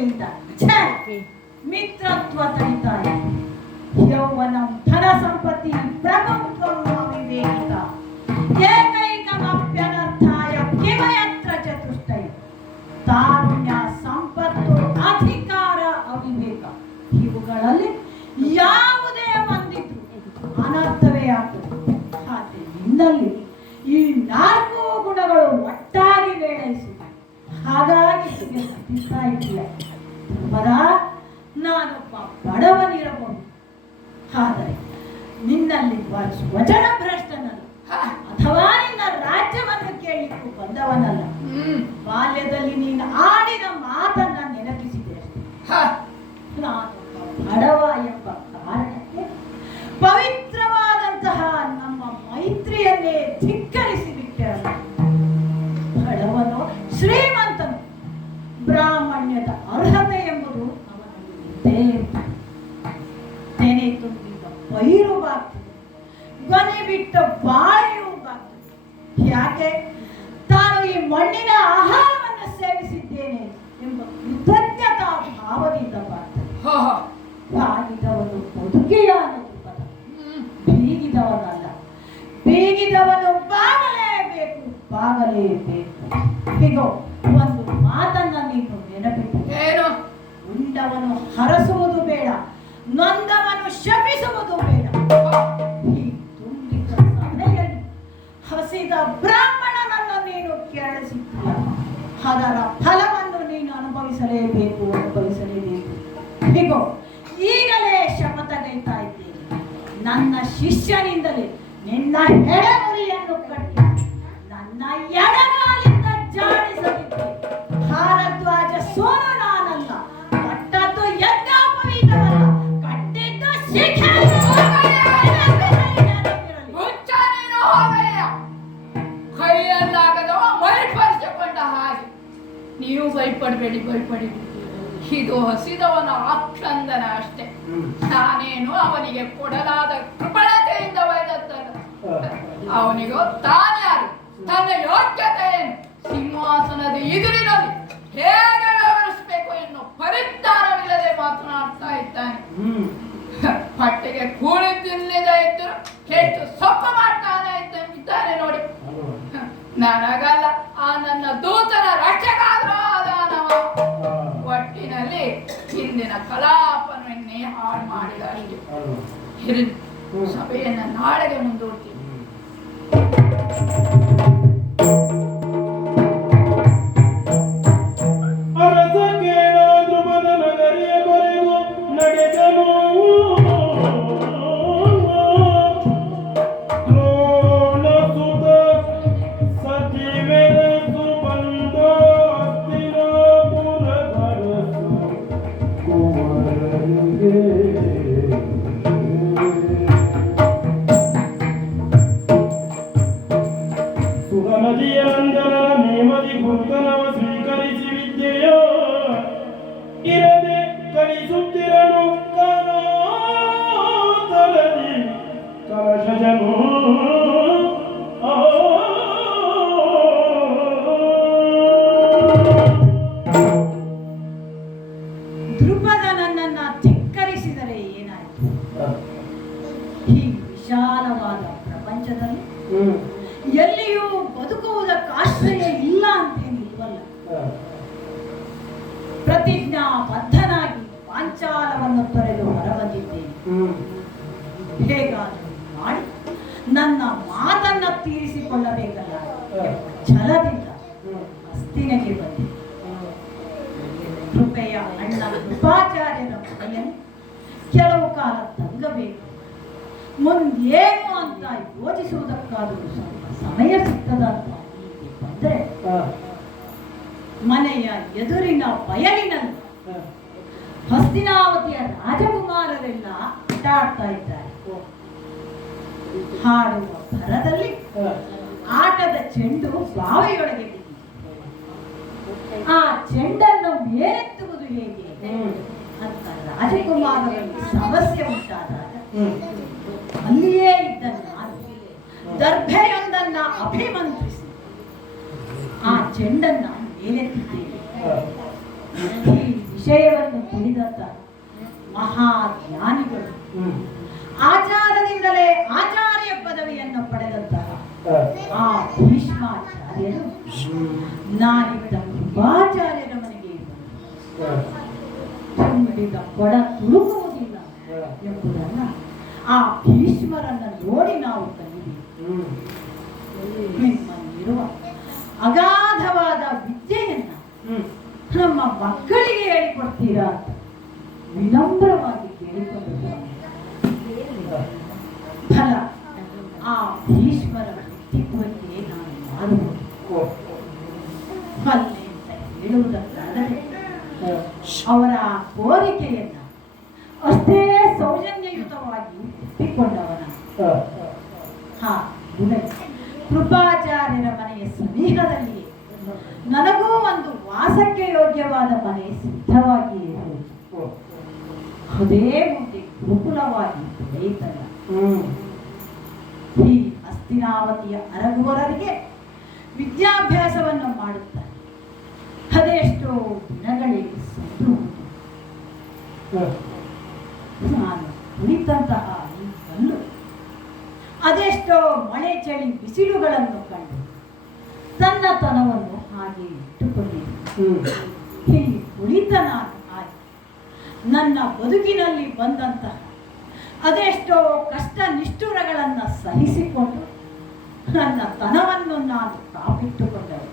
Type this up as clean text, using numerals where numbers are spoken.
ಎನ್ನುವುದರಿಂದ ಮಿತ್ರತ್ವ ತಡಿತಾ ಇದೆ. ಯೌವನಂ ಧನ ಸಂಪತ್ತಿ ಪ್ರಭುತ್ವಂ ಅವಿವೇಕಿತ ಏಕೈಕಮಪ್ಯನರ್ಥಾಯ ಕಿಮಯತ್ರ ಚತುಷ್ಟಯ ತಾರುಣ್ಯ ಸಂಪತ್ತು ಅಧಿಕಾರ ಅವಿವೇಕ ಇವುಗಳಲ್ಲಿ ಯಾವುದೇ ಒಂದಿದ್ರು ಅನರ್ಥವೇ ಆಗ್ತದೆ. ಆದರೆ ನಿನ್ನಲ್ಲಿ ಈ 4 ಗುಣಗಳು ಒಟ್ಟಾಗಿ ಮೇಳೈಸಿವೆ. ಹಾಗಾಗಿ ಇಲ್ಲ ನಾನೊಬ್ಬ ಬಡವನಿರಬಹುದು, ಆದರೆ ನಿನ್ನಲ್ಲಿ ವಚನ ಭ್ರಷ್ಟನಲ್ಲ ಅಥವಾ ನಿನ್ನ ರಾಜ್ಯವನ್ನು ಕೇಳಲಿಕ್ಕೂ ಬಂದವನಲ್ಲ. ಬಾಲ್ಯದಲ್ಲಿ ನೀನು ಆಡಿದ ಮಾತನ್ನ ನೆನಪಿಸಿದೆ ಅಷ್ಟೇ. ನಾನೊಬ್ಬ ಬಡವ ಎಂಬ ಕಾರಣಕ್ಕೆ ಪವಿತ್ರವಾದಂತಹ ನಮ್ಮ ಮೈತ್ರಿಯನ್ನೇ ಧಿಕ್ಕರಿಸಿ ಬಿಟ್ಟೆ. ಬಡವನು ಶ್ರೀಮಂತನು ಬ್ರಾಹ್ಮಣ್ಯದ ಅರ್ಹತೆ ಎಂಬುದು ಅವನಲ್ಲಿ ತೆನೆ ತುಂಬಿದ ಪೈರು ಬಾಗ್ತದೆ, ಗೊನೆ ಬಿಟ್ಟ ಬಾಳೆಯೂ ಬಾಗ್ತದೆ. ಯಾಕೆ? ತಾನು ಈ ಮಣ್ಣಿನ ಆಹಾರವನ್ನು ಸೇವಿಸಿದ್ದೇನೆ ಎಂಬ ಕೃತಜ್ಞತಾ ಭಾವದಿಂದ ಬಾಗ್ತದೆ. ಬಾಗಿದವನು ಬದುಕಿಯ ಅನ್ನೋದು ಪದ, ಬೀಗಿದವನಲ್ಲ. ಬೀಗಿದವನು ಬಾಗಲೇಬೇಕು, ಬಾಗಲೇಬೇಕು. ಹೀಗೋ ಒಂದು ಮಾತನ್ನ ನೀನು ನೆನಪಿಟ್ಟು, ಉಂಡವನು ಹರಸುವುದು ಬೇಡ, ನೊಂದವನು ಶಪಿಸುವುದು ಬೇಡ. ಈ ತುಂಬಿದ ಸಭೆಯಲ್ಲಿ ಹಸಿದ ಬ್ರಾಹ್ಮಣನನ್ನು ನೀನು ಕೇಳಿಸಿದ್ದೀಯ, ಅದರ ಫಲವನ್ನು ನೀನು ಅನುಭವಿಸಲೇಬೇಕು. ಹೀಗೋ ಈಗಲೇ ಶಪಥಗೈತಾ ಇದ್ದೇನೆ, ನನ್ನ ಶಿಷ್ಯನಿಂದಲೇ ನಿನ್ನ ಹೆಡೆಮುರಿಯನ್ನು ಕಟ್ಟಿ ನನ್ನ ಎಡಗಾಲಿಂದ ಜಾಡಿಸಲಿದ್ದೆ. ಭಾರದ್ವಾಜ ಸೋನು ನಾನಲ್ಲ, ಕಟ್ಟದ್ದು ಯಜ್ಞೋಪವೀತವಲ್ಲ, ಕಟ್ಟಿದ್ದು ಶಿಖೆ. ಕೈಯಲ್ಲಾಗದವ ಮೈಪರಿಸಿಕೊಂಡ ಹಾಗೆ ನೀವು ಭಯಪಡಬೇಡಿ. ಇದು ಹಸಿದವನ ಆಕ್ರಂದನ ಅಷ್ಟೇ. ನಾನೇನು ಅವನಿಗೆ ಕೊಡಲಾದ ಕೃಪಣತೆಯಿಂದ ಬಯದದ್ದಲ್ಲ. ಅವನಿಗೂ ತಾನ್ಯಾರು, ತನ್ನ ಯೋಗ್ಯತೆ ಏನು, ಸಿಂಹಾಸನದ ಎದುರಿನಲ್ಲಿ ಹೇಗೆ ವ್ಯವಹರಿಸಬೇಕು ಎನ್ನುವ ಪರಿಜ್ಞಾನವಿಲ್ಲದೆ ಮಾತನಾಡ್ತಾ ಇದ್ದಾನೆ. ಹೊಟ್ಟೆಗೆ ಕೂಳಿ ತಿನ್ನದ ಇದ್ದರು ಕೆಟ್ಟು ಸೊಪ್ಪ ಮಾಡ್ತಾನೆ ಇದ್ದಾನೆ ನೋಡಿ. ನನಗಲ್ಲ, ಆ ನನ್ನ ದೂತನ ರಕ್ಷಕಾದ್ರೂ ಆದಾನವ. ಒಟ್ಟಿನಲ್ಲಿ ಹಿಂದಿನ ಕಲಾಪವನ್ನೇ ಹಾಳು ಮಾಡಿದ ಅಷ್ಟೇ. ಸಭೆಯನ್ನ ನಾಳೆಗೆ ಮುಂದೂಡ್ತೀನಿ. ದ್ರುಪದನನ್ನ ಧಿಕ್ಕರಿಸಿದರೆ ಏನಾಯಿತು? ಈ ವಿಶಾಲವಾದ ಪ್ರಪಂಚದಲ್ಲಿ ಎಲ್ಲಿಯೂ ಬದುಕುವುದಕ್ಕಾಶ್ರಯ ಇಲ್ಲ ಅಂತೇನಿಲ್ವಲ್ಲ. ಪ್ರತಿಜ್ಞಾಬದ್ಧನಾಗಿ ಪಾಂಚಾಲವನ್ನು ತೊರೆದು ಹೊರಬಂದಿದ್ದೇನೆ. ಹೇಗಾದರೂ ಮಾಡಿ ನನ್ನ ಮಾತನ್ನ ತೀರಿಸಿಕೊಳ್ಳಬೇಕಲ್ಲ ಛಲದಿಂದ ಹಸ್ತಿನಗೆ ಬಂದೆ. ಕೃಪೆಯ ಅಣ್ಣ ಕೃಪಾಚಾರ್ಯರ ಮನೆಯಲ್ಲಿ ಕೆಲವು ಕಾಲ ತಂಗಬೇಕು. ಮುಂದೇನು ಅಂತ ಯೋಚಿಸುವುದಕ್ಕಾದರೂ ಸ್ವಲ್ಪ ಸಮಯ ಸಿಗ್ತದ ಅಂತ ಬಂದ್ರೆ, ಮನೆಯ ಎದುರಿನ ಬಯಲಿನಲ್ಲಿ ಹಸ್ತಿನಾವತಿಯ ರಾಜಕುಮಾರರೆಲ್ಲ ಆಟಾಡ್ತಾ ಇದ್ದಾರೆ. ಹಾಡುವ ಭರದಲ್ಲಿ ಆಟದ ಚೆಂಡು ಬಾವಿಯೊಳಗೆ ಬಿದ್ದಿದೆ. ಆ ಚೆಂಡನ್ನು ಮೇಲೆತ್ತುವುದು ಹೇಗೆ ಅಂತ ರಾಜಕುಮಾರರಲ್ಲಿ ಸಮಸ್ಯೆ ಉಂಟಾದಾಗ ಅಲ್ಲಿಯೇ ಇದ್ದ ನಾನು ದರ್ಭೆಯೊಂದನ್ನ ಅಭಿಮಂತ್ರಿಸಿ ಆ ಚೆಂಡನ್ನ ಮೇಲೆತ್ತಿದ್ದೇನೆ. ಈ ವಿಷಯವನ್ನು ತಿಳಿದಂತ ಮಹಾಜ್ಞಾನಿಗಳು, ಆಚಾರದಿಂದಲೇ ಆಚಾರ್ಯ ಪದವಿಯನ್ನು ಪಡೆದಂತಹ ಆ ಭೀಷ್ಮಾಚಾರ್ಯರು ನಾನಿದ್ದ ಕೃಪಾಚಾರ್ಯರ ಮನೆಗೆ ತುಂಬಿದ ಕೊಡ ತುಳುಕುವುದಿಲ್ಲ ಎಂಬುದನ್ನ ಆ ಭೀಷ್ಮರನ್ನ ನೋಡಿ ನಾವು ಕಲಿಯಬೇಕು. ನಿಮ್ಮಲ್ಲಿರುವ ಅಗಾಧವಾದ ವಿದ್ಯೆಯನ್ನ ನಮ್ಮ ಮಕ್ಕಳಿಗೆ ಹೇಳಿಕೊಡ್ತೀರಾ ಅಂತ ವಿನಮ್ರವಾಗಿ ಕೇಳಿಕೊಂಡು ಫಲ ಆ ಭೀಷ್ಮರ ವ್ಯಕ್ತಿತ್ವಕ್ಕೆ ನಾನು ಮಾಡುವುದು ಅಲ್ಲೇ ಅಂತ ಹೇಳುವುದಕ್ಕಾದರೆ ಅವರ ಕೋರಿಕೆಯನ್ನ ಅಷ್ಟೇ ಸೌಜನ್ಯಯುತವಾಗಿ ಒಪ್ಪಿಕೊಂಡವನ ಕೃಪಾಚಾರ್ಯರ ಮನೆಯ ಸಮೀಪದಲ್ಲಿಯೇ ನನಗೂ ಒಂದು ವಾಸಕ್ಕೆ ಯೋಗ್ಯವಾದ ಮನೆ ಸಿದ್ಧವಾಗಿಯೇ ಇರುವುದು. ಅದೇ ಮುಂದೆ ಗುರುಕುಲವಾಗಿ ಬೆಳೆಯುತ್ತಲ್ಲ. ಈ ಹಸ್ತಿನಾವತಿಯ ಅರಗುವರರಿಗೆ ವಿದ್ಯಾಭ್ಯಾಸವನ್ನು ಮಾಡುತ್ತಾರೆ. ಅದೆಷ್ಟೋ ದಿನಗಳಿಗೆ ಸಂದು ನಾನು ಕುಳಿತಂತಹ ಈ ಕಲ್ಲು ಅದೆಷ್ಟೋ ಮಳೆ ಚಳಿ ಬಿಸಿಲುಗಳನ್ನು ಕಂಡು ತನ್ನ ತನವನ್ನು ಹಾಗೆ ಇಟ್ಟುಕೊಂಡಿದೆ. ಇಲ್ಲಿ ಕುಳಿತ ನಾನು ಹಾಗೆ ನನ್ನ ಬದುಕಿನಲ್ಲಿ ಬಂದಂತಹ ಅದೆಷ್ಟೋ ಕಷ್ಟ ನಿಷ್ಠುರಗಳನ್ನು ಸಹಿಸಿಕೊಂಡು ನನ್ನ ತನವನ್ನು ನಾನು ಕಾಪಿಟ್ಟುಕೊಂಡರು.